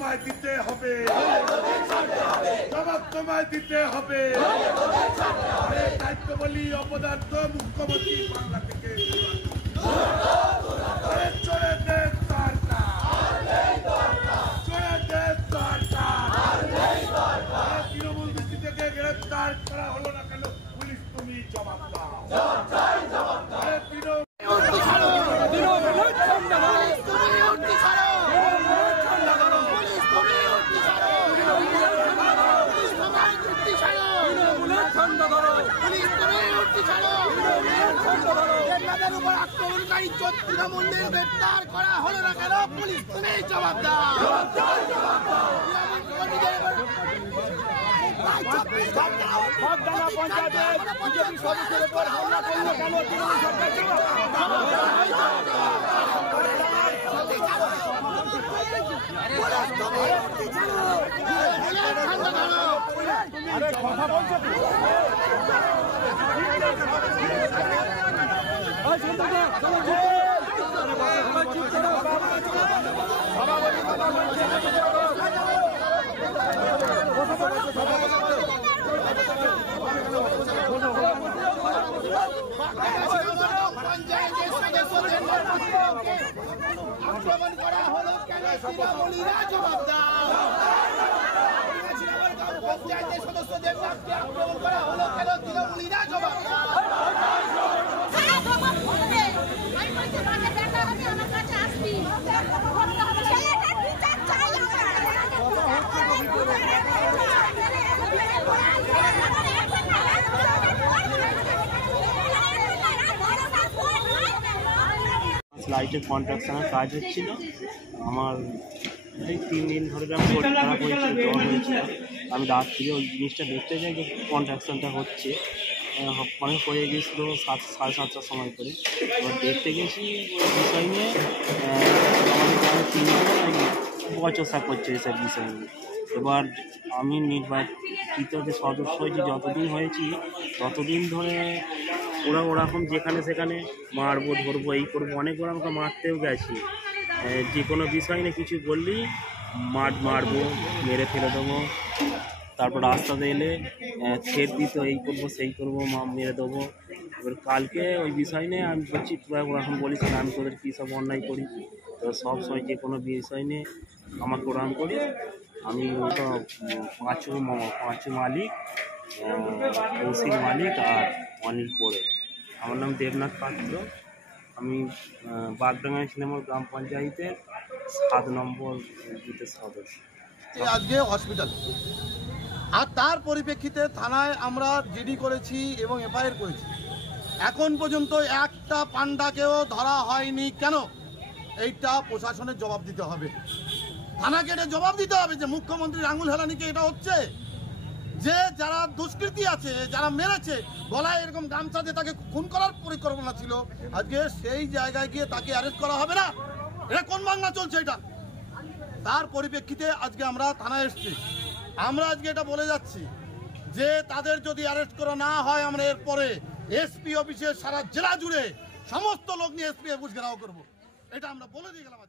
তোমায় দিতে হবে, জবাব তোমায় দিতে হবে। দায়িত্ব বলি অপদার্থ মুখ্যমন্ত্রী বাংলা থেকে চলে দেন সরকার, চলে দেন সরকার। তৃণমূল দৃষ্টি থেকে গ্রেফতার করা হলো না কেন, পুলিশ তুমি জবাব দাও। আক্রমণকারী তৃণমূলের গ্রেপ্তার করা হলো না কেন, পুলিশ তুমি জবাব দাও। পঞ্চায়েতের বিজেপি সদস্যের উপর হামলা করলো কেন, তৃণমূল সরকার আরে কথা বলছো আক্রমণ করা হলো কেন, তৃণমূলীরা জবাব দাও। পঞ্চায়েতের সদস্যদের নামকে আক্রমণ করা হলো কেন, তৃণমূলীরা জবাব দাও। লাইটের কন্ট্রাকশনের কাজ হচ্ছিল, আমার এই 3 দিন ধরে আমি শরীর খারাপ হয়েছিল, জ্বর হয়েছিল। আমি রাত থেকে ওই জিনিসটা দেখতে যাই যে কন্ট্রাকশনটা হচ্ছে, অনেক হয়ে গিয়েছিলো 7:30টার সময় করে। এবার দেখতে গেছি ওই বিষয় নিয়ে আমাদের 3 জন বচসা করছে এসব বিষয় নিয়ে। এবার আমি নির্বাচিত যে সদস্য হয়েছি, যতদিন হয়েছি ততদিন ধরে ওরা ওরকম যেখানে সেখানে মারবো ধরবো এই করবো, অনেকবার আমাকে মারতেও গেছি। যে কোনো বিষয় নিয়ে কিছু বললেই মারবো, মেরে ফেলে দেবো। তারপর রাস্তাতে এলে ছেড় দিত, এই করবো সেই করবো, মেরে দেবো। এবার কালকে ওই বিষয় নিয়ে আমি বলছি তোরা ওরকম বলিস না, আমি তোদের কী সব অন্যায় করি। তো সব সময় যে কোনো বিষয় নিয়ে আমাকে ওরকম করি। আমি তো পাঁচু মালিক, কৌশিক মালিক আর অনিল পড়ে। আমার নাম দেবনাথ পাত্র। আমি বাগডাঙ্গা সিনেমার গ্রাম পঞ্চায়েতের 7 নম্বর বুথের সদস্য। আজকে হসপিটাল, আর তার পরিপ্রেক্ষিতে থানায় আমরা জিডি করেছি এবং এফআইআর করেছি। এখন পর্যন্ত একটা পান্ডাকেও ধরা হয়নি কেন, এইটা প্রশাসনের জবাব দিতে হবে। থানাকে এটা জবাব দিতে হবে যে মুখ্যমন্ত্রীর আঙুল হেলানিকে এটা হচ্ছে, যে যারা দুষ্কৃতী আছে, যারা মেরেছে, গলায় এরকম গামছা দিয়ে তাকে খুন করার পরিকল্পনা ছিল, আজকে সেই জায়গায় গিয়ে তাকে অ্যারেস্ট করা হবে না। এটা কোন বাংলা চলছে এটা? তার পরিপ্রেক্ষিতে আজকে আমরা থানায় এসেছি। আমরা আজকে এটা বলে যাচ্ছি যে তাদের যদি অ্যারেস্ট করা না হয়, আমরা এরপরে এসপি অফিসে সারা জেলা জুড়ে সমস্ত লোক নিয়ে এসপি অফিস ঘেরাও করবো। এটা আমরা বলে দিয়ে গেলাম।